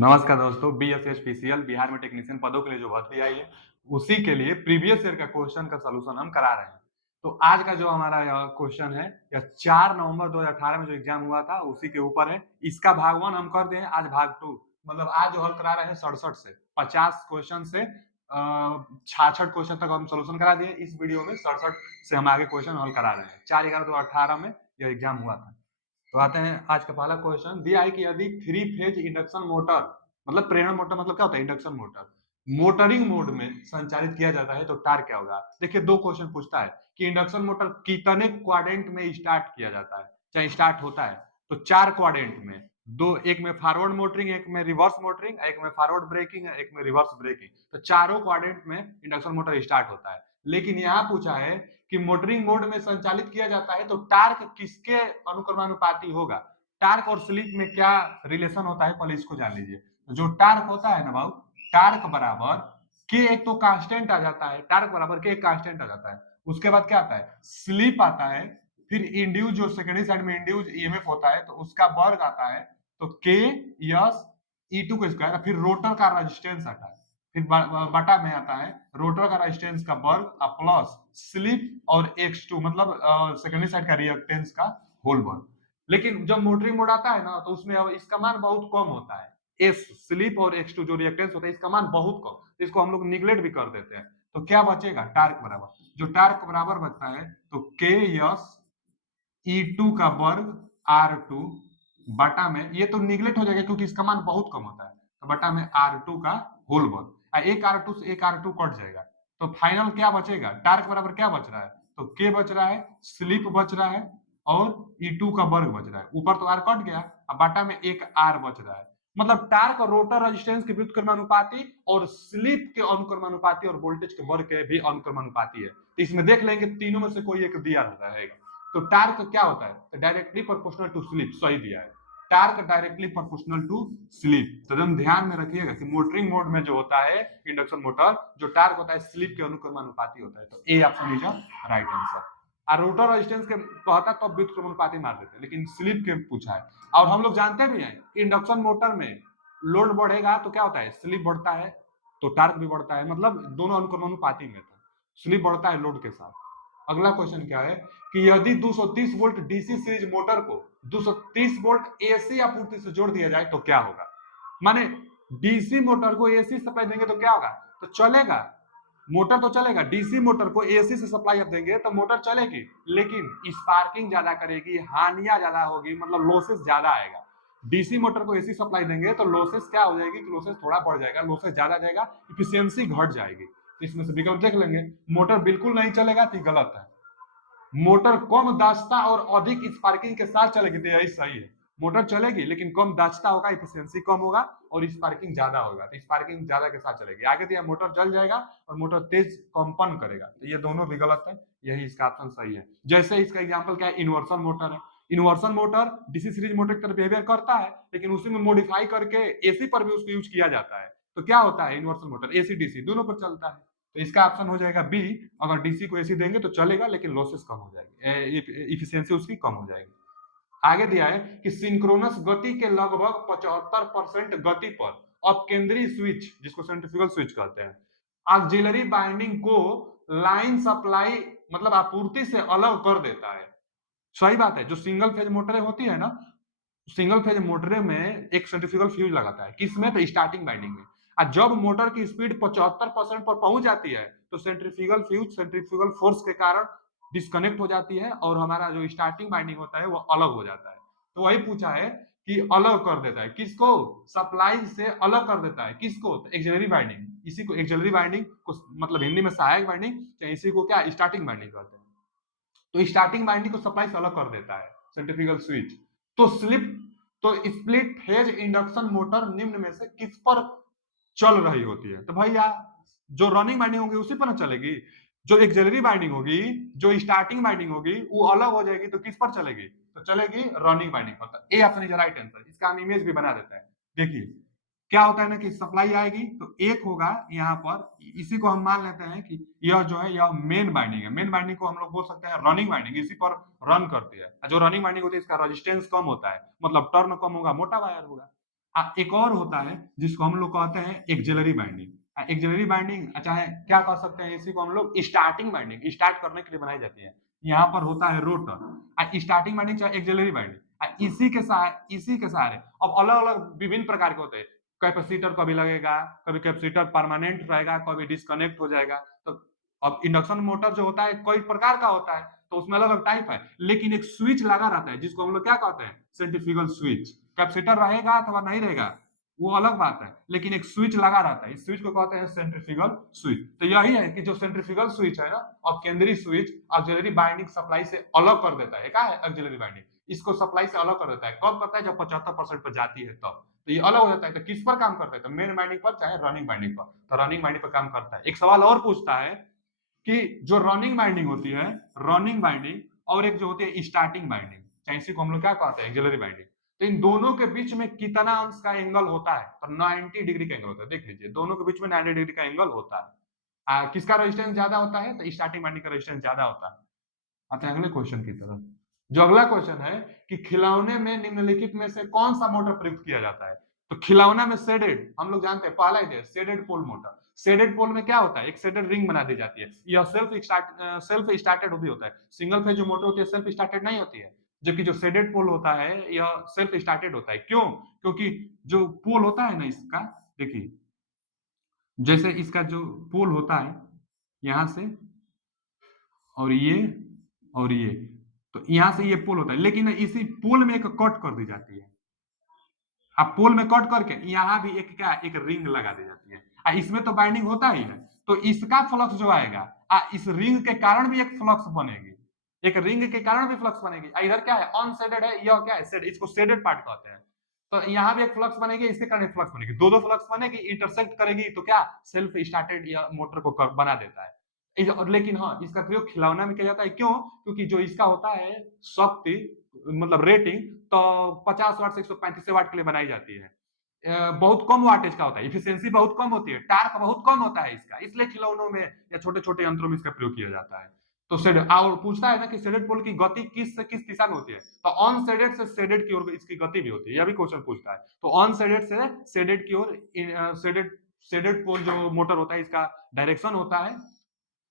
नमस्कार दोस्तों, BSSPCL बिहार में टेक्नीशियन पदों के लिए जो भर्ती आई है, उसी के लिए प्रीवियस ईयर का क्वेश्चन का सॉल्यूशन हम करा रहे हैं। तो आज का जो हमारा क्वेश्चन है, यह 4 नवंबर 2018 में जो एग्जाम हुआ था, उसी के ऊपर है। इसका भाग 1 हम कर दें, आज भाग 2 मतलब आज जो हल करा रहे हैं 67 से 50 क्वेश्चन से 66 क्वेश्चन तक हम सॉल्यूशन करा दिए। इस वीडियो में 67 से हम आगे क्वेश्चन हल करा रहे हैं। 4/11/2018 में यह एग्जाम हुआ था। तो आते हैं आज का पहला क्वेश्चन। दिया है कि यदि 3 फेज इंडक्शन मोटर मतलब प्रेरण मोटर मतलब क्या होता है, इंडक्शन मोटर मोटरिंग मोड में संचालित किया जाता है तो टार्क क्या होगा। देखिए, दो क्वेश्चन पूछता है कि इंडक्शन मोटर कितने क्वाड्रेंट में स्टार्ट किया जाता है, चाहे स्टार्ट होता है। तो 4 क्वाड्रेंट में, दो, एक में फॉरवर्ड मोटरिंग, एक में रिवर्स मोटरिंग, एक में फॉरवर्ड ब्रेकिंग, एक में रिवर्स ब्रेकिंग। तो चारों क्वाड्रेंट में इंडक्शन मोटर स्टार्ट होता है। लेकिन यहाँ पूछा है कि मोटरिंग मोड में संचालित किया जाता है तो टार्क किसके अनुक्रमानुपाती होगा। टार्क और स्लिप में क्या रिलेशन होता है, पहले इसको जान लीजिए। जो टार्क होता है ना भाऊ, टार्क बराबर के, एक तो कांस्टेंट आ जाता है, टार्क बराबर के एक कांस्टेंट आ जाता है। उसके बाद क्या आता है, स्लिप आता है। फिर इंड्यूस, जो सेकेंडरी साइड में इंड्यूस ईएमएफ होता है तो उसका वर्ग आता है, तो के यस E2 का स्क्वायर। फिर रोटर का रेजिस्टेंस आता है, फिर बटा में आता है रोटर का रेजिस्टेंस का वर्ग प्लस स्लिप और x2 मतलब सेकेंडरी साइड का रिएक्टेंस का होल वर्ग। लेकिन जब मोटरिंग मोड आता है ना, तो उसमें अब इसका मान बहुत कम होता है। एस स्लिप और x2 जो रिएक्टेंस होता है, इसका मान बहुत कम, इसको हम लोग निगलेक्ट भी कर देते हैं। तो क्या बचेगा, टार्क बराबर, जो टार्क बराबर बचता है तो के यस E2 का वर्ग R2 बटा में, ये तो निगलेक्ट हो जाएगा क्योंकि इसका मान बहुत कम होता है, तो बटा में R2 का होल वर्ग। एक R2 से एक R2 कट जाएगा, तो फाइनल क्या बचेगा, टार्क बराबर क्या बच रहा है, तो K बच रहा है, स्लिप बच रहा है और E2 का वर्ग बच रहा है। ऊपर तो R कट गया, अब बटा में एक R बच रहा है। मतलब टार्क और रोटर रेजिस्टेंस के व्युत्क्रमानुपाती और स्लिप के अनुक्रमानुपाती और वोल्टेज के वर्ग के भी अनुक्रमानुपाती है। तो इसमें देख लेंगे तीनों में से कोई एक दिया रहेगा। तो टार्क क्या होता है, तो डायरेक्टली प्रोपोर्शनल टू स्लिप, सही दिया है। Torque directly proportional to slip. तो एकदम ध्यान में रखिएगा कि मोटरिंग मोड में जो होता है इंडक्शन मोटर, जो टार्क होता है स्लिप के अनुक्रमानुपाती होता है। तो A option is right answer. और रोटर रेजिस्टेंस के कहता तो व्युत्क्रमानुपाती मार देते, लेकिन स्लिप के पूछा है। और हम लोग जानते भी हैं कि इंडक्शन मोटर में लोड बढ़ेगा तो क्या होता है, स्लिप बढ़ता है तो टार्क भी बढ़ता है, मतलब दोनों अनुक्रमानुपाती में था, स्लिप बढ़ता है लोड के साथ। अगला क्वेश्चन क्या है कि यदि 230 वोल्ट डीसी सीरीज मोटर को 230 वोल्ट एसी आपूर्ति से जोड़ दिया जाए तो क्या होगा। माने डीसी मोटर को एसी सप्लाई देंगे तो क्या होगा, तो चलेगा, मोटर तो चलेगा। डीसी मोटर को एसी से सप्लाई आप देंगे तो मोटर चलेगी, लेकिन स्पार्किंग ज्यादा करेगी, हानियां ज्यादा होगी, मतलब लॉसेस ज्यादा आएगा। डीसी मोटर को एसी सप्लाई देंगे तो लॉसेस क्या हो जाएगी, लॉसेस थोड़ा बढ़ जाएगा, लॉसेस ज्यादा जाएगा, इफिशियंसी घट जाएगी। तो इसमें से विकल्प देख लेंगे। मोटर बिल्कुल नहीं चलेगा तो गलत है। मोटर कम दक्षता और अधिक स्पार्किंग के साथ चलेगी तो यही सही है। मोटर चलेगी लेकिन कम दक्षता होगा, इफिशियंसी कम होगा और स्पार्किंग ज्यादा होगा, तो स्पार्किंग ज्यादा के साथ चलेगी। आगे दिया मोटर जल जाएगा और मोटर तेज कंपन करेगा, तो ये दोनों भी गलत है, यही इसका ऑप्शन सही है। जैसे इसका एग्जांपल क्या है, इन्वर्सन मोटर है। Inversion motor DC series motor की तरह बिहेवियर करता है, लेकिन उसी में मॉडिफाई करके एसी पर भी उसको यूज किया जाता है। तो क्या होता है, इन्वर्सन मोटर एसी डीसी दोनों पर चलता है। तो इसका ऑप्शन हो जाएगा बी। अगर डीसी को एसी देंगे तो चलेगा, लेकिन लॉसेस कम हो जाएगी, इफिशियंसी उसकी कम हो जाएगी। आगे दिया है कि सिंक्रोनस गति के लगभग 75% गति पर अपकेंद्री स्विच, जिसको सेंट्रीफ्यूगल स्विच कहते हैं, ऑक्सिलरी बाइंडिंग को लाइन सप्लाई मतलब आपूर्ति से अलग कर देता है। सही बात है। जो सिंगल फेज मोटरें होती है ना, सिंगल फेज मोटर में एक सेंट्रीफ्यूगल फ्यूज लगाता है, किसमें, तो स्टार्टिंग बाइंडिंग में। और जब मोटर की स्पीड 75% पर पहुंच जाती है तो सेंट्रीफ्यूगल फ्यूज सेंट्रीफ्यूगल फोर्स के कारण डिस्कनेक्ट हो जाती है और हमारा जो स्टार्टिंग बाइंडिंग होता है वो अलग हो जाता है। तो वही पूछा है कि अलग कर देता है किसको, सप्लाई से अलग कर देता है किसको, तो एक्सिलरी बाइंडिंग। इसी को एक्सिलरी बाइंडिंग को मतलब हिंदी में सहायक बाइंडिंग, चाहे इसी को क्या स्टार्टिंग बाइंडिंग कहते हैं। तो स्टार्टिंग बाइंडिंग को सप्लाई से अलग कर देता है सेंट्रीफ्यूगल स्विच। तो स्लिप, तो स्प्लिट फेज इंडक्शन मोटर निम्न में से किस पर चल रही होती है, तो भैया जो रनिंग बाइंडिंग होगी उसी पर ना चलेगी। जो एक्सिलरी बाइंडिंग होगी, जो स्टार्टिंग बाइंडिंग होगी वो अलग हो जाएगी, तो किस पर चलेगी, तो चलेगी रनिंग बाइंडिंग पर। A option is right answer. इसका हम इमेज भी बना देते हैं। देखिए क्या होता है ना कि सप्लाई आएगी तो एक होगा यहाँ पर, इसी को हम मान लेते हैं कि यह जो है यह मेन बाइंडिंग है। मेन बाइंडिंग को हम लोग बोल सकते हैं रनिंग बाइंडिंग, इसी पर रन करती है। जो रनिंग बाइंडिंग होती है इसका रेजिस्टेंस कम होता है, मतलब टर्न कम होगा, मोटा वायर होगा। एक और होता है जिसको हम लोग कहते हैं एक्सिलरी बाइंडिंग। एक्सिलरी बाइंडिंग चाहे क्या कह सकते हैं, इसी को हम लोग स्टार्टिंग बाइंडिंग, स्टार्ट करने के लिए बनाई जाती है। यहाँ पर होता है रोटर, स्टार्टिंग बाइंडिंग चाहे एक्सिलरी बाइंडिंग, इसी के सहारे अब अलग अलग विभिन्न प्रकार के होते हैं। कैपेसिटर कभी लगेगा, कभी कैपेसिटर परमानेंट रहेगा, कभी डिस्कनेक्ट हो जाएगा। तो अब इंडक्शन मोटर जो होता है कई प्रकार का होता है, तो उसमें अलग अलग टाइप है, लेकिन एक स्विच लगा रहता है जिसको हम लोग क्या कहते हैं, सेंट्रीफ्यूगल स्विच। कैपेसिटर रहेगा अथवा नहीं रहेगा वो अलग बात है, लेकिन एक स्विच लगा रहता है, इस स्विच को कहते हैं सेंट्रीफ्यूगल स्विच। तो यही है कि जो सेंट्रीफ्यूगल स्विच है ना, और केंद्रीय स्विच ऑक्सिलरी बाइंडिंग सप्लाई से अलग कर देता है। क्या है ऑक्सिलरी बाइंडिंग, इसको सप्लाई से अलग कर देता है। कब करता है, जब 75% पर जाती है तब। तो ये अलग हो जाता है। तो किस पर काम करता है, तो मेन बाइंडिंग पर चाहे रनिंग बाइंडिंग पर। तो रनिंग बाइंडिंग पर काम करता है। एक सवाल और पूछता है कि जो रनिंग बाइंडिंग होती है, रनिंग बाइंडिंग, और एक जो होती है स्टार्टिंग बाइंडिंग, चाहे इसी को हम लोग क्या कहते हैं, एक्सिलरी बाइंडिंग, तो इन दोनों के बीच में कितना अंश का एंगल होता है, तो 90 डिग्री का एंगल होता है। देख लीजिए, दोनों के बीच में 90 डिग्री का एंगल होता है। किसका रेजिस्टेंस ज्यादा होता है, तो स्टार्टिंग बाइंडिंग का रेजिस्टेंस ज्यादा होता है। आते हैं अगले क्वेश्चन की तरफ। जो अगला क्वेश्चन है कि खिलौने में निम्नलिखित में से कौन सा मोटर प्रयुक्त किया जाता है। तो खिलौना में शेडेड, हम लोग जानते हैं पहला ही है shaded pole motor. Shaded pole में क्या होता है, एक शेडेड रिंग बना दी जाती है। यह सेल्फ स्टार्टेड भी होता है। सिंगल फेज जो मोटर होती है सेल्फ स्टार्टेड नहीं होती है, जबकि जो शेडेड पोल होता है यह सेल्फ स्टार्टेड होता है। क्यों, क्योंकि जो पोल होता है ना इसका, देखिए जैसे इसका जो पोल होता है यहां से और ये, तो यहां से ये पोल होता है, लेकिन इसी पोल में एक कट कर दी जाती है। अब पोल में कट करके यहाँ भी एक क्या, एक रिंग लगा दी जाती है। इसमें तो बाइंडिंग होता ही है, तो इसका फ्लक्स जो आएगा इस रिंग के कारण भी एक फ्लक्स बनेगी, एक रिंग के कारण भी फ्लक्स बनेगी। इधर क्या है, अनशेडेड है, यह क्या है शेड, इसको शेडेड पार्ट कहते हैं। तो यहाँ भी एक फ्लक्स बनेगी, इसके कारण एक फ्लक्स बनेगी, दो फ्लक्स बनेगी, इंटरसेक्ट करेगी, तो क्या सेल्फ स्टार्टेड या मोटर को बना देता है। लेकिन हाँ, इसका प्रयोग खिलौना में किया जाता है। क्यों, क्योंकि जो इसका होता है शक्ति, मतलब रेटिंग, तो 50 वाट से 135 वाट के लिए बनाई जाती है। बहुत कम वाटेज का होता है, इफिशियंसी बहुत कम होती है, टार्क बहुत कम होता है इसका, इसलिए खिलौनों में या छोटे छोटे यंत्रों में इसका प्रयोग किया जाता है। तो और पूछता है ना कि शेडेड पोल की गति किस से किस दिशा में होती है, तो अनशेडेड से शेडेड की ओर इसकी गति भी होती है, यह भी क्वेश्चन पूछता है। तो अनशेडेड से शेडेड की ओर शेडेड शेडेड पोल जो मोटर होता है इसका डायरेक्शन होता है।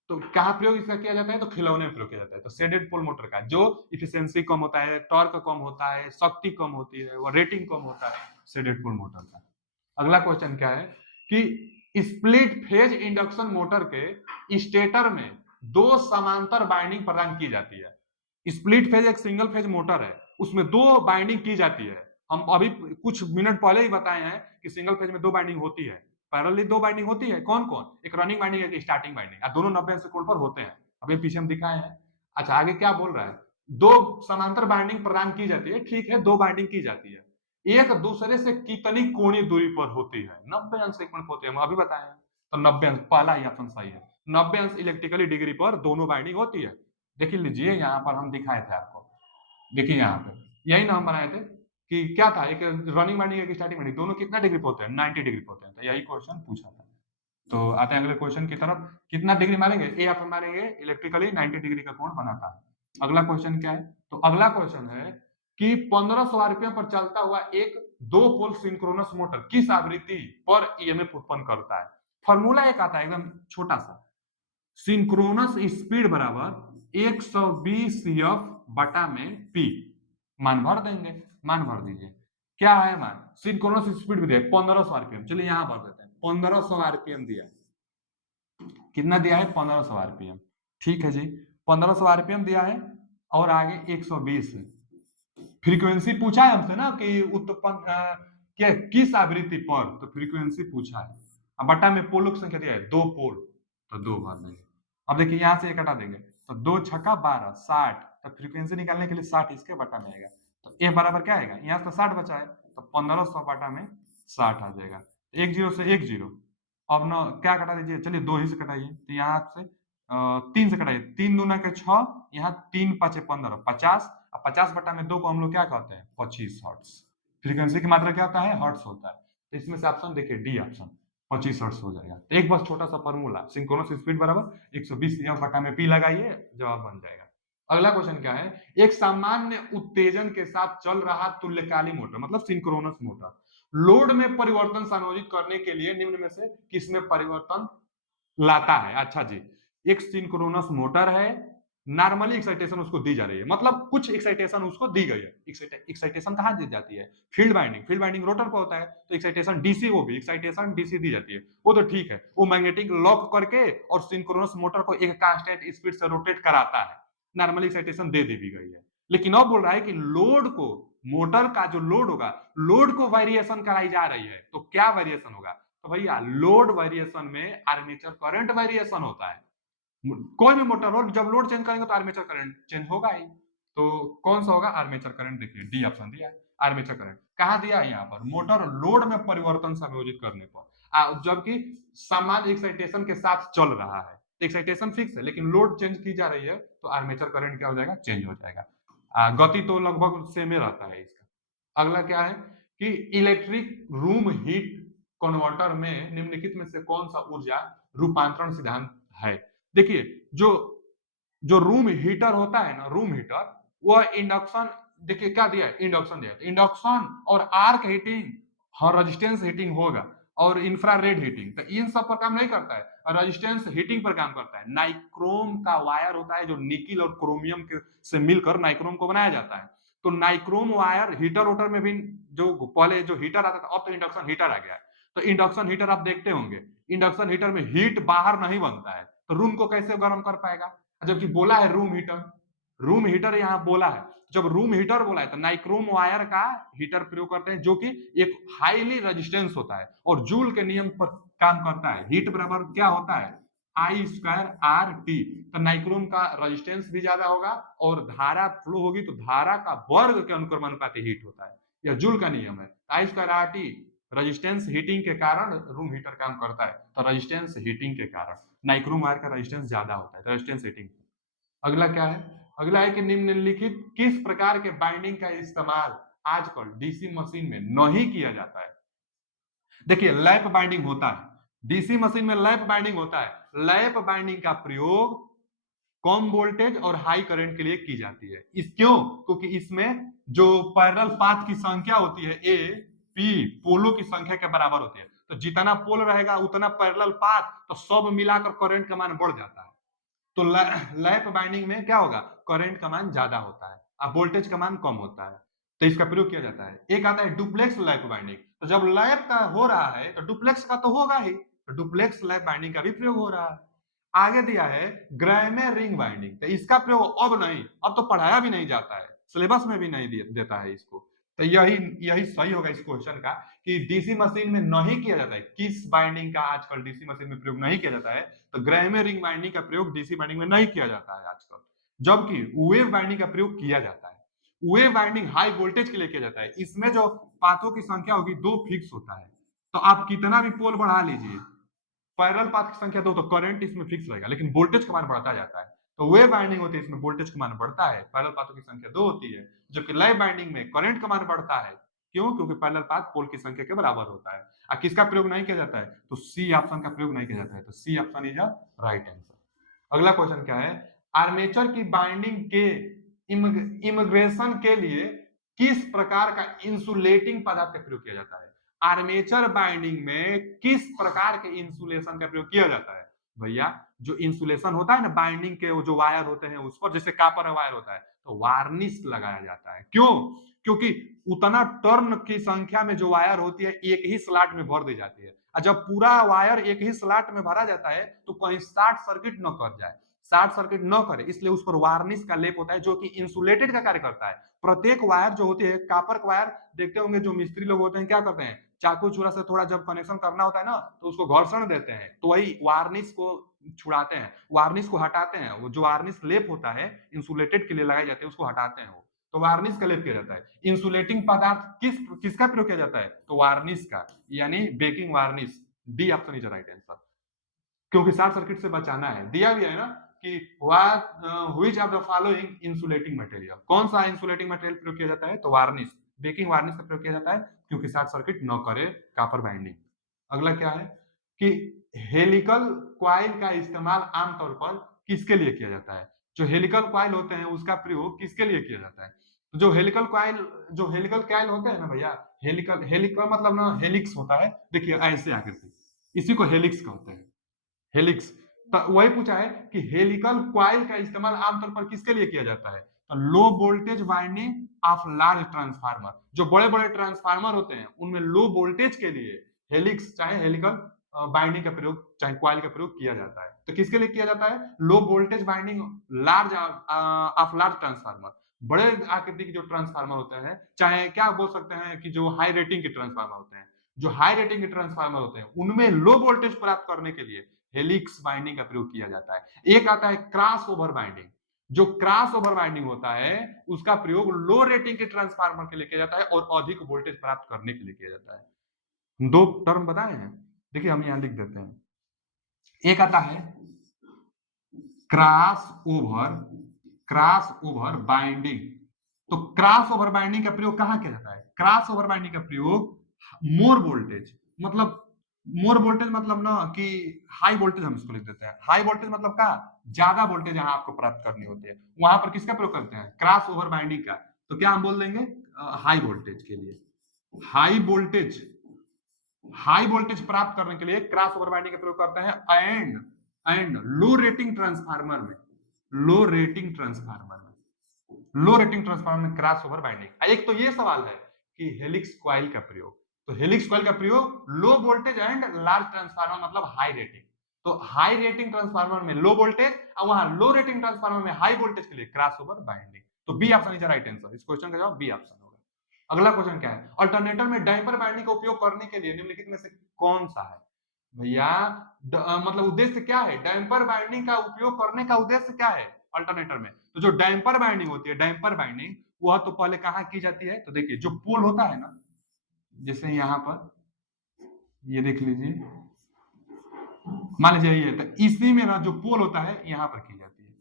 तो कहाँ प्रयोग इसका किया जाता है, तो खिलौने में प्रयोग किया जाता है। तो शेडेड पोल मोटर का जो इफिशियंसी कम होता है, टॉर्क कम होता है, शक्ति कम होती है, वो रेटिंग कम होता है शेडेड पोल मोटर का। अगला क्वेश्चन क्या है कि स्प्लिट फेज इंडक्शन मोटर के स्टेटर में दो समांतर बाइंडिंग प्रदान की जाती है। स्प्लिट फेज एक सिंगल फेज मोटर है, उसमें दो बाइंडिंग की जाती है। हम अभी कुछ मिनट पहले ही बताए हैं कि सिंगल फेज में दो बाइंडिंग होती है, पैरेलली दो बाइंडिंग होती है। कौन कौन, एक रनिंग बाइंडिंग एक स्टार्टिंग बाइंडिंग, दोनों 90 अंश कोण पर होते हैं। अभी पीछे हम दिखाए हैं। अच्छा, आगे क्या बोल रहा है, दो समांतर बाइंडिंग प्रदान की जाती है, ठीक है, दो बाइंडिंग की जाती है, एक दूसरे से कितनी कोणीय दूरी पर होती है, 90 अंश कोण पर होती है, हम अभी बताए हैं। तो 90 अंश, पहला ही ऑप्शन सही है। 90 अंश इलेक्ट्रिकली डिग्री पर दोनों बाइंडिंग होती है। देख लीजिए यहाँ पर हम दिखाए थे आपको, देखिए यहाँ पे यही ना हम बनाए थे कि क्या था, एक रनिंग बाइंडिंग एक स्टार्टिंग बाइंडिंग, दोनों कितना डिग्री पे होते हैं, 90 डिग्री पे होते हैं। तो यही क्वेश्चन पूछा था। तो आते हैं अगले क्वेश्चन की तरफ। कितना डिग्री मारेंगे, ए आप मारेंगे इलेक्ट्रिकली 90 डिग्री का कोण बनाता है। अगला क्वेश्चन क्या है, तो अगला क्वेश्चन है कि 1500 आरपीएम पर चलता हुआ एक दो पोल सिंक्रोनस मोटर किस आवृत्ति पर ईएमएफ उत्पन्न करता है। फॉर्मूला एक आता है एकदम छोटा सा, सिंक्रोनस स्पीड बराबर 120 एफ बटा में पी। मान भर देंगे, मान भर दीजिए, क्या है मान, सिंक्रोनस स्पीड भी दिया 1500 आरपीएम, चलिए यहां भर देते हैं, 1500 आरपीएम दिया, कितना दिया है 1500 आरपीएम, ठीक है जी, 1500 आरपीएम दिया है, और आगे 120 फ्रीक्वेंसी पूछा है हमसे ना कि उत्पन्न क्या किस आवृत्ति पर, तो फ्रीक्वेंसी पूछा है। अब बटा में पोलों की संख्या दिया है, दो पोल, तो दो भर देंगे। अब देखिए यहां से एक हटा देंगे, तो दो छक्का 12, 60, तो फ्रीक्वेंसी निकालने के लिए 60 इसके बटा में आएगा, तो ए बराबर क्या आएगा, यहाँ से 60 बचा है, तो 1500 बटा में 60 आ जाएगा। एक जीरो से एक जीरो, अब ना क्या कटा दीजिए, चलिए दो ही से कटाइए, तो यहाँ से 3 से कटाइए, 3 दूना के 6, यहाँ 3 पाँचे 15, 50, 50 बटा में 2 को हम लोग क्या कहते हैं, 25 हर्ट्ज। फ्रीक्वेंसी की मात्रा क्या होता है, हर्ट्ज होता है। तो इसमें से ऑप्शन देखिए डी ऑप्शन 25 हर्ट्ज हो जाएगा। तो एक बस छोटा सा फॉर्मूला, सिंक्रोनस स्पीड बराबर 120 एफ बटा में पी लगाइए, जवाब बन जाएगा। अगला क्वेश्चन क्या है, एक सामान्य उत्तेजन के साथ चल रहा तुल्यकालिक मोटर, मतलब सिंक्रोनस मोटर, लोड में परिवर्तन समायोजित करने के लिए निम्न में से किसमें परिवर्तन लाता है? अच्छा जी, एक सिंक्रोनस मोटर है, नॉर्मली एक्साइटेशन उसको दी जा रही है, मतलब कुछ एक्साइटेशन उसको दी गई है। एक्साइटेशन कहाँ दी जाती है? फील्ड बाइंडिंग रोटर पर होता है, तो एक्साइटेशन डीसी होगी, एक्साइटेशन डीसी दी जाती है, वो तो ठीक है। वो मैग्नेटिक लॉक करके और सिंक्रोनस मोटर को एक कांस्टेंट स्पीड से रोटेट कराता है, नॉर्मली एक्साइटेशन दे दी भी गई है। लेकिन अब बोल रहा है कि लोड को, मोटर का जो लोड होगा, लोड को वेरिएशन कराई जा रही है, तो क्या वेरिएशन होगा? तो भैया लोड वेरिएशन में आर्मेचर करंट वेरिएशन होता है। कोई भी मोटर हो, जब लोड चेंज करेंगे तो आर्मेचर करंट चेंज होगा ही। तो कौन सा होगा? Armature current. देखिए डी ऑप्शन दिया है, आर्मेचर करंट। कहाँ दिया है? यहाँ पर मोटर लोड में परिवर्तन संयोजित करने पर, जबकि समान एक्साइटेशन के साथ चल रहा है, एक्साइटेशन फिक्स है लेकिन लोड चेंज की जा रही है, तो आर्मेचर करंट क्या हो जाएगा? चेंज हो जाएगा। गति तो लगभग सेम ही रहता है इसका। अगला क्या है कि इलेक्ट्रिक रूम हीट कन्वर्टर में निम्नलिखित में से कौन सा ऊर्जा रूपांतरण सिद्धांत है? देखिए, जो जो रूम हीटर होता है ना, रूम हीटर, वह इंडक्शन, देखिए क्या दिया है? इंडक्शन दिया है। इंडक्शन और आर्क हीटिंग, हाँ, रेजिस्टेंस हीटिंग होगा, और इंफ्रारेड हीटिंग, तो इन सब पर काम नहीं करता है, रेजिस्टेंस हीटिंग पर काम करता है। नाइक्रोम का वायर होता है जो निकिल और क्रोमियम के से मिलकर नाइक्रोम को बनाया जाता है। तो नाइक्रोम वायर हीटर वोटर में भी, जो पहले जो हीटर आता था, अब तो इंडक्शन हीटर आ गया है। तो इंडक्शन हीटर आप देखते होंगे, इंडक्शन हीटर में हीट बाहर नहीं बनता है, तो रूम को कैसे गर्म कर पाएगा? जबकि बोला है रूम हीटर, रूम हीटर यहाँ बोला है। जब रूम हीटर बोला है तो नाइक्रोम वायर का हीटर प्रयोग करते हैं, जो कि एक हाईली रेजिस्टेंस होता है और जूल के नियम पर काम करता है। हीट बराबर क्या होता है? I square R T. तो नाइक्रोम का रेजिस्टेंस भी ज्यादा होगा और धारा फ्लो होगी तो धारा का वर्ग के अनुक्रमानुपाती हीट होता है, यह जूल का नियम है। I square R T resistance heating के कारण रूम हीटर काम करता है, तो रेजिस्टेंस हीटिंग के कारण नाइक्रोम वायर का रेजिस्टेंस ज्यादा होता है, रेजिस्टेंस हीटिंग। अगला क्या है? अगला है कि निम्नलिखित किस प्रकार के बाइंडिंग का इस्तेमाल आजकल डीसी मशीन में नहीं किया जाता है? देखिए, लैप बाइंडिंग होता है डीसी मशीन में, लैप बाइंडिंग होता है। लैप बाइंडिंग का प्रयोग कम वोल्टेज और हाई करंट के लिए की जाती है। इस क्यों? क्योंकि इसमें जो पैरेलल पाथ की संख्या होती है, ए पी पोलो की संख्या के बराबर होती है, तो जितना पोल रहेगा उतना पैरेलल पाथ, तो सब मिलाकर करंट का मान बढ़ जाता है। तो लैप बाइंडिंग में क्या होगा? करंट का मान ज्यादा होता है और वोल्टेज का मान कम होता है, तो इसका प्रयोग किया जाता है। एक आता है डुप्लेक्स लैप बाइंडिंग, तो जब लैप का हो रहा है तो डुप्लेक्स का तो होगा ही, तो डुप्लेक्स लैप बाइंडिंग का भी प्रयोग हो रहा है। आगे दिया है ग्राइमे रिंग बाइंडिंग, तो इसका प्रयोग अब नहीं, अब तो पढ़ाया भी नहीं जाता है, सिलेबस में भी नहीं देता है इसको। तो यही यही सही होगा इस क्वेश्चन का, कि डीसी मशीन में नहीं किया जाता है। किस बाइंडिंग का आजकल डीसी मशीन में प्रयोग नहीं किया जाता है? तो ग्राइमे रिंग बाइंडिंग का प्रयोग डीसी बाइंडिंग में नहीं किया जाता है आजकल, जबकि वेव बाइंडिंग का प्रयोग किया जाता है। वेव बाइंडिंग हाई वोल्टेज के लिए किया जाता है। इसमें जो पाथों की संख्या होगी दो फिक्स होता है, तो आप कितना भी पोल बढ़ा लीजिए, पैरेलल पाथ की संख्या दो, तो करंट इसमें फिक्स रहेगा, लेकिन वोल्टेज का मान बढ़ता जाता है। तो वेव बाइंडिंग होती है, इसमें वोल्टेज का मान बढ़ता है, पैरेलल पाथों की संख्या दो होती है। जबकि लैप बाइंडिंग में करंट का मान बढ़ता है। क्यों? क्योंकि पैरेलल पाथ पोल की संख्या के बराबर होता है। किसका प्रयोग नहीं किया जाता है? तो सी ऑप्शन का प्रयोग नहीं किया जाता है, तो C option is a right answer. अगला क्वेश्चन क्या है? आर्मेचर की बाइंडिंग के इमिग्रेशन के लिए किस प्रकार का इंसुलेटिंग पदार्थ का प्रयोग किया जाता है? आर्मेचर बाइंडिंग में किस प्रकार के इंसुलेशन का प्रयोग किया जाता है? भैया, जो इंसुलेशन होता है ना बाइंडिंग के, वो जो वायर होते हैं उस पर, जैसे कॉपर वायर होता है, तो वार्निश लगाया जाता है। क्यों? क्योंकि उतना टर्न की संख्या में जो वायर होती है एक ही स्लॉट में भर दी जाती है, और जब पूरा वायर एक ही स्लॉट में भरा जाता है तो कहीं शॉर्ट सर्किट न कर जाए, शॉर्ट सर्किट न करे, इसलिए उस पर वार्निश का लेप होता है, जो कि इंसुलेटेड का कार्य करता है। प्रत्येक वायर जो होती है, कॉपर का वायर देखते होंगे, जो मिस्त्री लोग होते हैं क्या करते हैं, चाकू छुरा से थोड़ा जब कनेक्शन करना होता है ना, तो उसको घर्षण देते हैं, तो वही वार्निश को छुड़ाते हैं, वार्निश को हटाते हैं। वो जो वार्निश लेप होता है इंसुलेटेड के लिए लगाई जाती है, उसको हटाते हैं वो, तो वार्निश का लेप किया जाता है। इंसुलेटिंग पदार्थ किसका प्रयोग किया जाता है? तो वार्निश का, यानी baking varnish. D option is right answer, क्योंकि शॉर्ट सर्किट से बचाना है। दिया भी है ना कि which of the following insulating material, कौन सा इंसुलेटिंग मटेरियल प्रयोग किया जाता है? तो वार्निश, बेकिंग वार्निश का प्रयोग किया जाता है, क्योंकि शॉर्ट सर्किट न करे कॉपर बाइंडिंग। अगला क्या है कि हेलिकल क्वाइल का इस्तेमाल आमतौर पर किसके लिए किया जाता है? जो हेलिकल क्वाइल होते हैं उसका प्रयोग किसके लिए किया जाता है? तो जो हेलिकल कॉइल होते हैं ना भैया, हेलिकल हेलिकल मतलब ना हेलिक्स होता है, देखिए ऐसे आकृति, इसी को हेलिक्स कहते हैं, हेलिक्स। तो वही पूछा है कि हेलिकल कॉइल का इस्तेमाल आमतौर पर किसके लिए किया जाता है? तो low voltage winding of large transformer, जो बड़े-बड़े ट्रांसफार्मर होते हैं, उनमें लो वोल्टेज के लिए हेलिक्स चाहे हेलिकल बाइंडिंग का प्रयोग चाहे कॉइल का प्रयोग किया जाता है। तो किसके लिए किया जाता है? Low voltage binding large of large transformer, बड़े आकृति के जो ट्रांसफार्मर होते हैं, चाहे क्या बोल सकते हैं कि जो हाई रेटिंग के ट्रांसफार्मर होते हैं, जो हाई रेटिंग के ट्रांसफार्मर होते हैं, उनमें लो वोल्टेज प्राप्त करने के लिए हेलिक्स बाइंडिंग का प्रयोग किया जाता है। एक आता है क्रॉस ओवर बाइंडिंग, जो क्रॉस ओवर बाइंडिंग होता है उसका प्रयोग लो रेटिंग के ट्रांसफार्मर के लिए किया जाता है और अधिक वोल्टेज प्राप्त करने के लिए किया जाता है। दो टर्म बताए हैं, देखिए हम यहां लिख देते हैं। एक आता है cross over cross over binding. तो क्रॉस ओवर बाइंडिंग का प्रयोग कहां किया जाता है? क्रॉस ओवर बाइंडिंग का प्रयोग मोर वोल्टेज मतलब मोर वोल्टेज मतलब ना कि हाई वोल्टेज हम इसको लिख देते हैं। हाई वोल्टेज मतलब क्या? ज्यादा वोल्टेज यहां आपको प्राप्त करनी होती है, वहां पर किसका प्रयोग करते हैं? क्रॉस ओवर बाइंडिंग का। तो क्या हम बोल देंगे? हाई वोल्टेज के लिए, हाई वोल्टेज हाई वोल्टेज प्राप्त करने के लिए क्रॉस ओवर बाइंडिंग का प्रयोग करते हैं। एंड लो रेटिंग ट्रांसफार्मर में लो रेटिंग ट्रांसफार्मर में लो रेटिंग ट्रांसफार्मर में क्रॉस ओवर बाइंडिंग। एक तो ये सवाल है कि हेलिक्स कॉइल का प्रयोग, तो हेलिक्स कॉइल का प्रयोग low voltage and large transformer मतलब हाई रेटिंग। तो हाई रेटिंग ट्रांसफार्मर में लो वोल्टेज और वहां लो रेटिंग ट्रांसफार्मर में हाई वोल्टेज के लिए क्रॉस ओवर बाइंडिंग। तो B option is right answer, इस क्वेश्चन का जवाब बी ऑप्शन होगा। अगला क्वेश्चन क्या है? अल्टरनेटर में डैम्पर बाइंडिंग का उपयोग करने के लिए निम्नलिखित में से कौन सा है? भैया मतलब उद्देश्य क्या है? डैम्पर बाइंडिंग का उपयोग करने का उद्देश्य क्या है अल्टरनेटर में? तो जो डैम्पर बाइंडिंग होती है, डैम्पर बाइंडिंग, वह तो पहले कहां की जाती है? तो देखिए जो पोल होता है ना, जैसे यहां पर ये देख लीजिए, मान लीजिए ये, तो इसी में ना जो पोल होता है यहां पर की जाती है,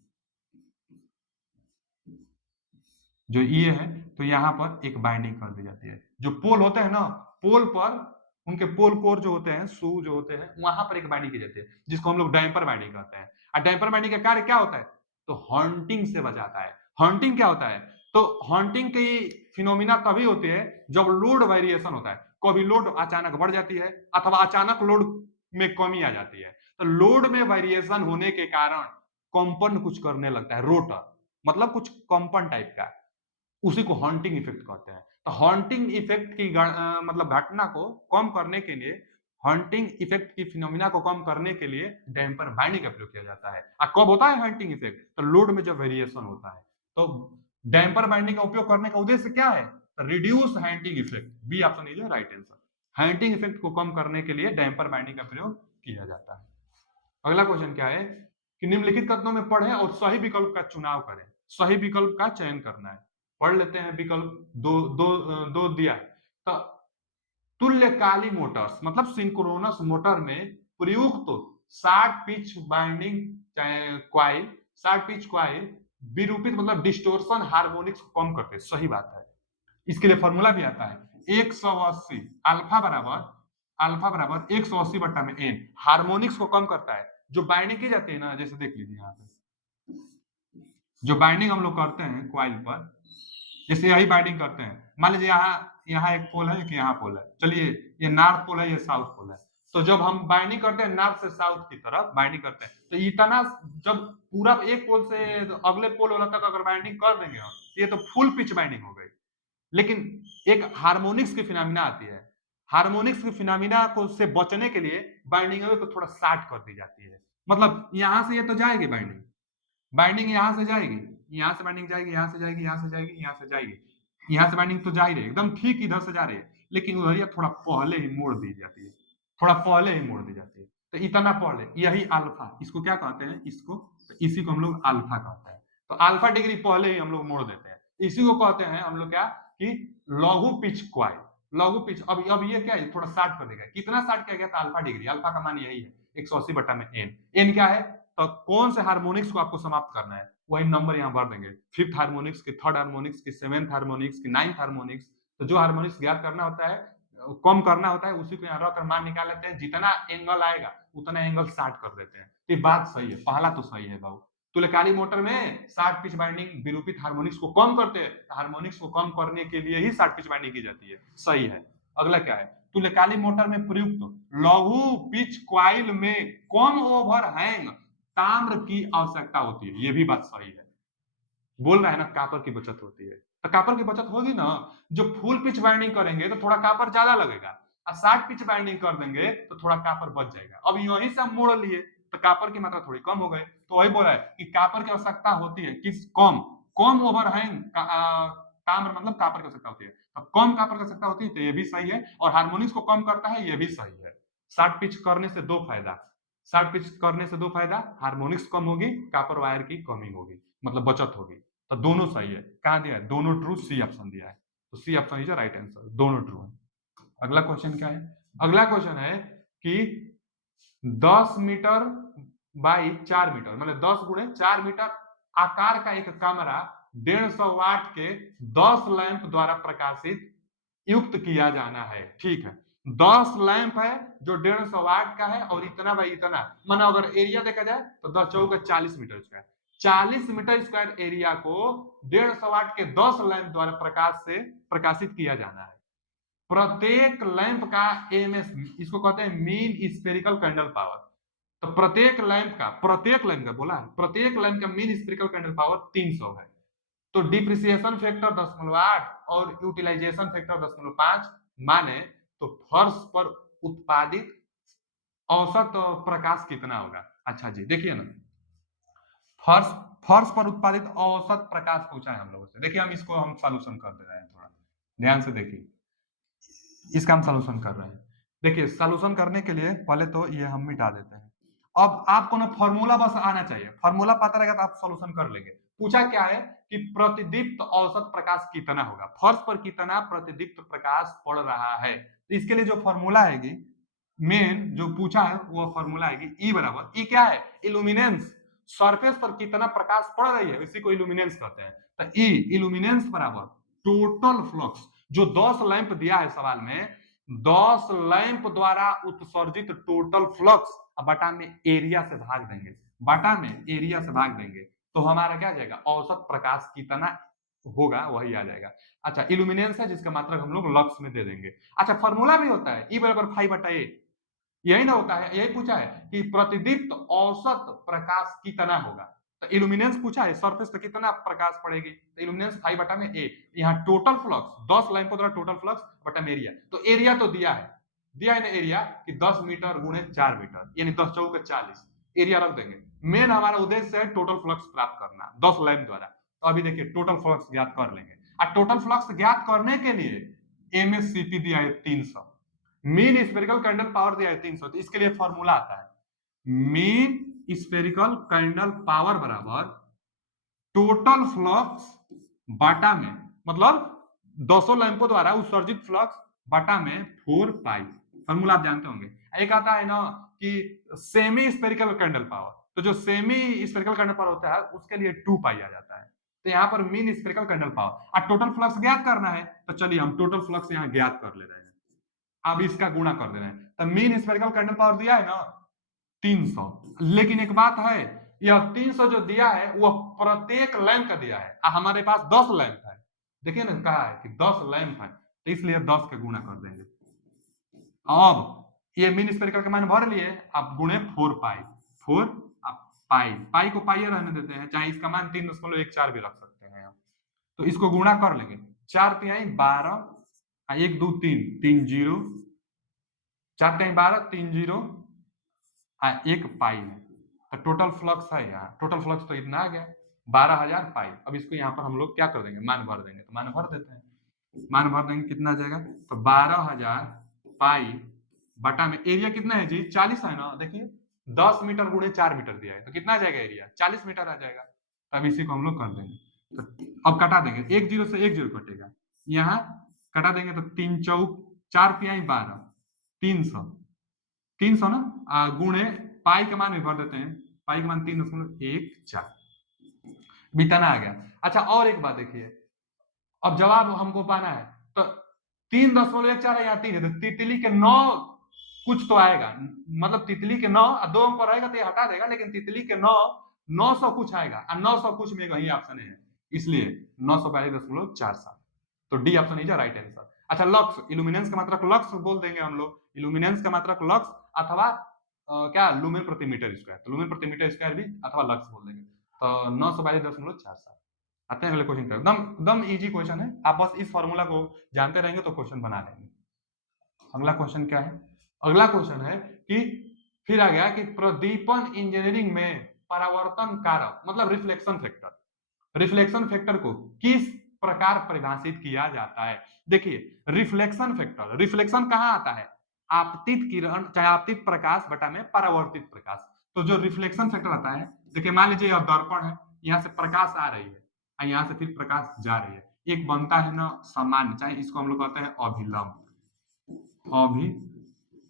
जो ये है, तो यहाँ पर एक बाइंडिंग कर दी जाती है। जो पोल होते हैं ना, पोल पर उनके पोल कोर जो होते हैं, शू जो होते हैं, वहां पर एक बाइंडिंग की जाती है, जिसको हम लोग डैम्पर बाइंडिंग कहते हैं। और डैम्पर बाइंडिंग का कार्य क्या होता है? तो हॉन्टिंग से बचाता है। हॉन्टिंग क्या होता है? तो हॉन्टिंग की फिनोमिना तभी होती है जब लोड वेरिएशन होता है। कभी लोड अचानक बढ़ जाती है अथवा अचानक लोड में कमी आ जाती है। तो लोड में वेरिएशन होने के कारण कंपन कुछ करने लगता है, रोटर मतलब कुछ कंपन टाइप का, उसी को हॉन्टिंग इफेक्ट कहते हैं। तो हॉन्टिंग इफेक्ट की मतलब घटना को कम करने के लिए, हॉन्टिंग इफेक्ट की फिनोमिना को कम करने के लिए डैम्पर बाइंडिंग का प्रयोग किया जाता है। और कब होता है हॉन्टिंग इफेक्ट? तो लोड में जब वेरिएशन होता है। तो डैम्पर बाइंडिंग का उपयोग करने का उद्देश्य क्या है? Reduce haunting effect, B option is right answer. Haunting effect को कम करने के लिए डैम्पर बाइंडिंग का प्रयोग किया जाता है। अगला क्वेश्चन क्या है कि निम्नलिखित कथनों में पढ़ें और सही विकल्प का चुनाव करें। सही विकल्प का चयन करना है। पढ़ लेते हैं विकल्प, दो दिया है। तो तुल्यकाली मोटर्स मतलब सिंक्रोनस मोटर में प्रयुक्त short pitch binding coil, short pitch coil विरूपित मतलब डिस्टोर्शन हार्मोनिक्स को कम करते हैं। सही बात है। इसके लिए फॉर्मूला भी आता है 180 अल्फा बराबर 180 बट्टा में एन, हार्मोनिक्स को कम करता है। जो बाइंडिंग की जाती है ना, जैसे देख लीजिए यहाँ पे, जो बाइंडिंग हम लोग करते हैं क्वाइल पर, जैसे यही बाइंडिंग करते हैं, मान लीजिए यहाँ यहाँ एक पोल है कि यहाँ पोल है, चलिए ये नॉर्थ पोल है, ये साउथ पोल है। तो जब हम बाइंडिंग करते हैं नॉर्थ से साउथ की तरफ बाइंडिंग करते हैं, तो इतना जब पूरा एक पोल से अगले पोल वाला तक अगर बाइंडिंग कर देंगे हम, तो ये तो फुल पिच बाइंडिंग हो गई। लेकिन एक हार्मोनिक्स की फिनोमिना आती है, हार्मोनिक्स की फिनोमिना को से बचने के लिए बाइंडिंग को थोड़ा शार्ट कर दी जाती है। मतलब यहां से ये तो जाएगी बाइंडिंग, बाइंडिंग यहां से जाएगी, यहाँ से बाइंडिंग जाएगी, यहाँ से जाएगी, यहाँ से जाएगी, यहाँ से जाएगी, यहाँ से बाइंडिंग तो जा ही रही है, एकदम ठीक इधर से जा रही है, लेकिन उधर थोड़ा पहले ही मोड़ दी जाती है, थोड़ा पहले ही मोड़ दी जाती है। तो इतना पहले, यही अल्फा, इसको क्या कहते हैं? इसको, तो इसी को हम लोग अल्फा कहते हैं। तो अल्फा डिग्री पहले ही हम लोग मोड़ देते हैं, इसी को कहते हैं हम लोग क्या कि लघु पिच क्वाइल। लघु पिच, अब ये क्या है? थोड़ा शार्ट कर देगा। कितना शार्ट किया गया था? Alpha degree. अल्फा का मान यही है 180 बटा में एन। एन क्या है? तो कौन से हार्मोनिक्स को आपको समाप्त करना है, वही नंबर यहाँ भर देंगे। फिफ्थ हार्मोनिक्स की, थर्ड हार्मोनिक्स की, सेवेंथ हार्मोनिक्स की, नाइन्थ हार्मोनिक्स। तो जो हार्मोनिक्स ज्ञात करना होता है, कम करना होता है, उसी को यहाँ रखकर मान निकाल लेते हैं। जितना एंगल आएगा उतना एंगल शार्ट कर देते हैं। तो ये बात सही है, पहला तो सही है बाबू। तुल्यकालिक मोटर में 60 पिच बाइंडिंग विरूपित हार्मोनिक्स को कम करते हैं, हार्मोनिक्स को कम करने के लिए ही 60 पिच बाइंडिंग की जाती है, सही है। अगला क्या है, तुल्यकालिक मोटर में प्रयुक्त लघु पिच क्वाइल में कम ओवरहैंग ताम्र की आवश्यकता होती है, ये भी बात सही है। बोल रहा है ना कापर की बचत होती है, तो कापर की बचत होगी ना, जो फुल पिच बाइंडिंग करेंगे तो थोड़ा कापर ज्यादा लगेगा, और 60 पिच बाइंडिंग कर देंगे तो थोड़ा कापर बच जाएगा। अब यहीं से हम मोड़ लिए तो कापर की मात्रा थोड़ी कम हो गई, तो वही बोल रहा है कि कापर की आवश्यकता होती है किस कम कम ओवरहैंग ताम्र मतलब कापर की आवश्यकता होती है, तो कम कापर की आवश्यकता होती है, तो ये भी सही है। और हार्मोनिक्स को कम करता है, ये भी सही है। 60 पिच करने से दो फायदा, 60 पिच करने से दो फायदा, हार्मोनिक्स कम होगी, कापर वायर की कमी होगी, मतलब बचत होगी, तो दोनों सही है। कहां दिया है, दोनों ट्रू, सी ऑप्शन दिया है, तो C option is right answer, दोनों ट्रू है। अगला क्वेश्चन क्या है, अगला क्वेश्चन है कि 10 मीटर बाई 4 मीटर मतलब 10 गुणे 4 मीटर आकार का एक कमरा 150 वाट के 10 लैंप द्वारा प्रकाशित युक्त किया जाना है। ठीक है, 10 लैंप है जो 150 वाट का है और इतना बाई इतना, माना अगर एरिया देखा जाए तो 10 चौका 40 metre square, 40 metre square area को 150 वाट के 10 लैंप द्वारा प्रकाश से प्रकाशित किया जाना है। प्रत्येक लैंप का एमएस, इसको कहते हैं मीन स्फेरिकल कैंडल पावर, तो प्रत्येक लैंप का बोला है, प्रत्येक लैंप का मीन स्फेरिकल कैंडल पावर 300 है। तो डिप्रिसिएशन फैक्टर 10.8 और यूटिलाइजेशन फैक्टर 10.5 माने तो फर्श पर उत्पादित औसत प्रकाश कितना होगा। अच्छा जी देखिए ना, फर्श फर्श पर उत्पादित औसत प्रकाश पूछा है हम लोगों से। देखिए हम इसको हम सॉल्यूशन कर दे रहे हैं, थोड़ा ध्यान से देखिए, इसका हम सॉल्यूशन कर रहे हैं। देखिए सॉल्यूशन करने के लिए पहले तो ये हम मिटा देते हैं। अब आपको ना फॉर्मूला बस आना चाहिए, फॉर्मूला पता रहेगा तो आप सॉल्यूशन कर लेंगे। पूछा क्या है कि प्रतिदीप्त औसत प्रकाश कितना होगा, फर्श पर कितना प्रतिदीप्त प्रकाश पड़ रहा है, तो इसके लिए जो फॉर्मूला आएगी, मेन जो पूछा है वो फॉर्मूला आएगी ई बराबर, ई क्या है, इल्यूमिनेंस, सरफेस पर कितना प्रकाश पड़ रही है इसी को इल्यूमिनेंस कहते हैं। तो ई इल्यूमिनेंस बराबर टोटल फ्लक्स, जो 10 लैंप दिया है सवाल में, 10 लैंप द्वारा उत्सर्जित टोटल फ्लक्स बटा में एरिया से भाग देंगे, बटा में एरिया से भाग देंगे, तो हमारा क्या आ जाएगा, औसत प्रकाश कितना होगा वही आ जाएगा। अच्छा इल्यूमिनेंस है जिसका मात्रक हम लोग लक्स में दे देंगे। अच्छा फॉर्मूला भी होता है ई बराबर 5/a, यही ना होता है, यही पूछा है कि प्रतिदीप्त औसत प्रकाश कितना होगा, तो इल्यूमिनेंस पूछा है, सरफेस पे कितना प्रकाश पड़ेगी, तो इल्यूमिनेंस 5/a, यहाँ टोटल फ्लक्स 10 लाइन द्वारा टोटल फ्लक्स बटा में एरिया, तो एरिया तो दिया है ना एरिया कि 10 मीटर गुणे 4 मीटर यानी 10 चौके 40, एरिया रख देंगे। मेन हमारा उद्देश्य है टोटल फ्लक्स प्राप्त करना 10 लाइन द्वारा, तो अभी देखिए टोटल फ्लक्स ज्ञात कर लेंगे। और टोटल फ्लक्स ज्ञात करने के लिए एमएससीपी दिया है 300, मीन स्फेरिकल कैंडल पावर दिया है 300, तो इसके लिए फॉर्मूला आता है मीन स्फेरिकल कैंडल पावर बराबर टोटल फ्लक्स बाटा में, मतलब 200 लैंपों द्वारा उत्सर्जित फ्लक्स बाटा में 4 पाई, फॉर्मूला आप जानते होंगे। एक आता है ना कि सेमी स्फेरिकल कैंडल पावर, तो जो सेमी स्फेरिकल कैंडल पावर होता है उसके लिए 2 पाई आ जाता है, तो यहाँ पर मीन स्फेरिकल कैंडल पावर और टोटल फ्लक्स ज्ञात करना है, तो चलिए हम टोटल फ्लक्स यहाँ ज्ञात कर ले रहे हैं। अब इसका गुणा कर दे रहे हैं, तो मीन स्फेरिकल कैंडल पावर दिया है ना 300, लेकिन एक बात है, यह 300 जो दिया है वह प्रत्येक लैंप का दिया है, हमारे पास 10 लैंप है, देखिए ना कहा है कि 10 लैंप है, तो इसलिए 10 का गुणा कर देंगे। अब ये मीन स्फेरिकल का मान भर लिए, अब गुणे 4 पाई, 4 पाई, पाई को पाई रहने देते हैं, चाहे इसका मान 3.14 भी रख सकते हैं, तो इसको गुणा कर लेंगे, 4 तिहाई 12, 1 2 3 3 जीरो, 4 तिहाई 12 3 जीरो, 1 पाई है, तो टोटल फ्लक्स है यहाँ, टोटल फ्लक्स तो इतना आ गया 12,000 पाई। अब इसको यहाँ पर हम लोग क्या कर देंगे, मान भर देंगे, तो मान भर देते हैं, मान भर देंगे कितना आ जाएगा, तो 12,000 पाई बटा में एरिया कितना है जी 40 है ना, देखिए 10 मीटर गुणे 4 मीटर दिया है, तो कितना आ जाएगा एरिया 40 मीटर आ जाएगा। अब इसी को हम लोग कर देंगे, तो अब कटा देंगे, 1 जीरो से 1 जीरो कटेगा, यहाँ कटा देंगे तो 3 चौक 4 तिहाई 12, 300 ना गुणे पाई का मान भी भर देते हैं, पाई का मान 3.14 बिताना आ गया। अच्छा और एक बात देखिए, अब जवाब हमको पाना है, तो 3.14 है, यहाँ 3 है, तो तितली के 9 कुछ तो आएगा, मतलब तितली के 9 2 अंक पर रहेगा तो ये हटा देगा, लेकिन तितली के 9 900 कुछ आएगा और 900 कुछ में वही ऑप्शन है, इसलिए 942.47। तो D option is right answer. अच्छा, लक्स, इल्यूमिनेंस का मात्रक लक्स बोल देंगे हम लोग, इल्यूमिनेंस का मात्रक लक्स अथवा क्या लुमेन प्रति मीटर स्क्वायर, तो लुमेन प्रति मीटर स्क्वायर भी अथवा लक्स बोल देंगे। तो 942.47। आते हैं अगले क्वेश्चन पे, एकदम इजी क्वेश्चन है, आप बस इस फॉर्मूला को जानते रहेंगे तो क्वेश्चन बना लेंगे। अगला क्वेश्चन क्या है? अगला क्वेश्चन है कि फिर आ गया कि प्रदीपन इंजीनियरिंग में परावर्तन कारक मतलब रिफ्लेक्शन फैक्टर, रिफ्लेक्शन फैक्टर को किस प्रकार परिभाषित किया जाता है? देखिए, रिफ्लेक्शन फैक्टर, रिफ्लेक्शन कहां आता है? आपतित किरण चाहे आपतित प्रकाश बटा में परावर्तित प्रकाश। तो जो रिफ्लेक्शन फैक्टर आता है, देखिए मान लीजिए यह दर्पण है, यहां से प्रकाश आ रही है और यहां से फिर प्रकाश जा रही है, एक बनता है ना सामान्य, चाहे इसको हम लोग कहते हैं अभिलंब,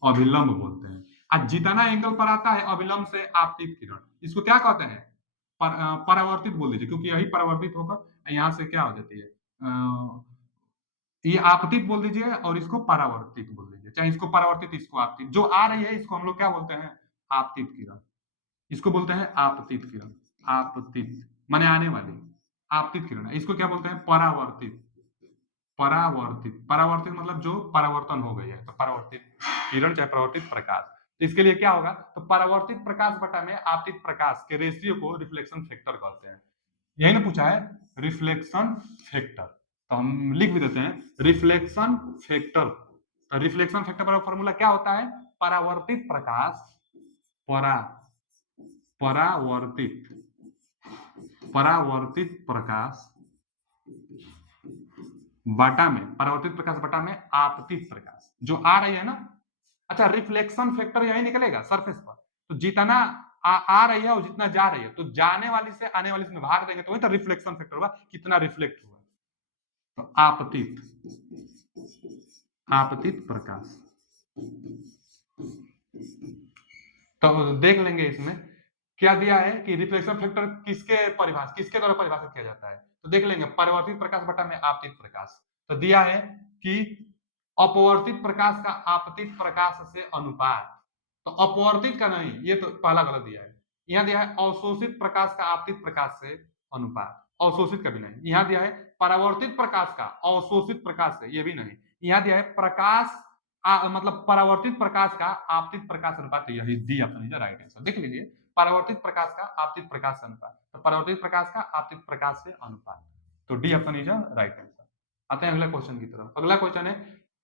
अभिलंब बोलते हैं। आज जितना एंगल पर आता है अभिलंब से आपतित किरण, इसको क्या कहते हैं? परावर्तित बोल दीजिए, क्योंकि यही परावर्तित होकर यहाँ से क्या हो जाती है, ये आपतित बोल दीजिए और इसको परावर्तित बोल दीजिए, चाहे इसको परावर्तित इसको आपतित। जो आ रही है इसको हम लोग क्या बोलते हैं? आपतित किरण, इसको बोलते हैं आपतित किरण, आपतित माने आने वाली, आपतित किरण। इसको क्या बोलते हैं? परावर्तित, परावर्तित, परावर्तित मतलब जो परावर्तन हो गई है, तो परावर्तित किरण चाहे परावर्तित प्रकाश। तो इसके लिए क्या होगा? तो परावर्तित प्रकाश बटा में आपतित प्रकाश के रेशियो को रिफ्लेक्शन फैक्टर कहते हैं। यही ना पूछा है, रिफ्लेक्शन फैक्टर, तो हम लिख भी देते हैं रिफ्लेक्शन फैक्टर। तो रिफ्लेक्शन फैक्टर का फॉर्मूला क्या होता है? परावर्तित प्रकाश, परावर्तित प्रकाश बटा में, परावर्तित प्रकाश बटा में आपतित प्रकाश जो आ रही है ना। अच्छा, रिफ्लेक्शन फैक्टर यही निकलेगा सरफेस पर, तो जितना आ रही है और जितना जा रही है, तो जाने वाली से आने वाली से भाग देंगे तो वही तो रिफ्लेक्शन फैक्टर होगा, कितना रिफ्लेक्ट हुआ। तो आपतित प्रकाश। तो देख लेंगे इसमें क्या दिया है कि रिफ्लेक्शन फैक्टर किसके द्वारा परिभाषित किया जाता है। तो देख लेंगे, परावर्तित प्रकाश बटा में आपतित प्रकाश। तो दिया है कि अपवर्तित प्रकाश का आपतित प्रकाश से अनुपात, तो अपवर्तित का नहीं, ये तो पहला गलत दिया है। यहाँ दिया है अवशोषित प्रकाश का आपतित प्रकाश से अनुपात, अवशोषित का भी नहीं। यहाँ दिया है परावर्तित प्रकाश का अवशोषित प्रकाश से, ये भी नहीं। यहाँ दिया है प्रकाश मतलब परावर्तित प्रकाश का आपतित प्रकाश अनुपात, यही D option is right answer. देख लीजिए, परावर्तित प्रकाश का आपतित प्रकाश से अनुपात, तो परावर्तित प्रकाश का आपतित प्रकाश से अनुपात, तो D option is right answer. आते हैं अगला क्वेश्चन की तरफ। अगला क्वेश्चन है,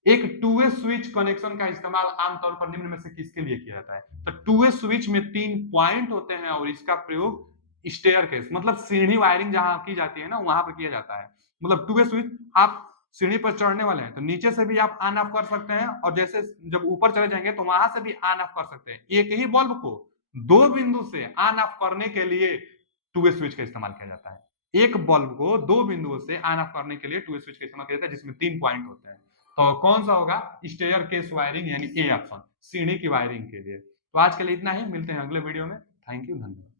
एक टू वे स्विच कनेक्शन का इस्तेमाल आमतौर पर निम्न में से किसके लिए किया जाता है? तो टू वे स्विच में 3 पॉइंट होते हैं और इसका प्रयोग स्टेयरकेस मतलब सीढ़ी वायरिंग जहां की जाती है ना, वहां पर किया जाता है। मतलब टू वे स्विच, आप सीढ़ी पर चढ़ने वाले हैं तो नीचे से भी आप ऑन ऑफ कर सकते हैं, और जैसे जब ऊपर चले जाएंगे तो वहां से भी ऑन ऑफ कर सकते हैं। एक ही बल्ब को 2 बिंदु से ऑन ऑफ करने के लिए टू वे स्विच का इस्तेमाल किया जाता है। एक बल्ब को 2 बिंदुओं से ऑन ऑफ करने के लिए टू वे स्विच का इस्तेमाल किया जाता है, जिसमें 3 पॉइंट होते हैं। तो कौन सा होगा? स्टेयरकेस वायरिंग, यानी ए ऑप्शन, सीढ़ी की वायरिंग के लिए। तो आज के लिए इतना ही, मिलते हैं अगले वीडियो में। थैंक यू, धन्यवाद।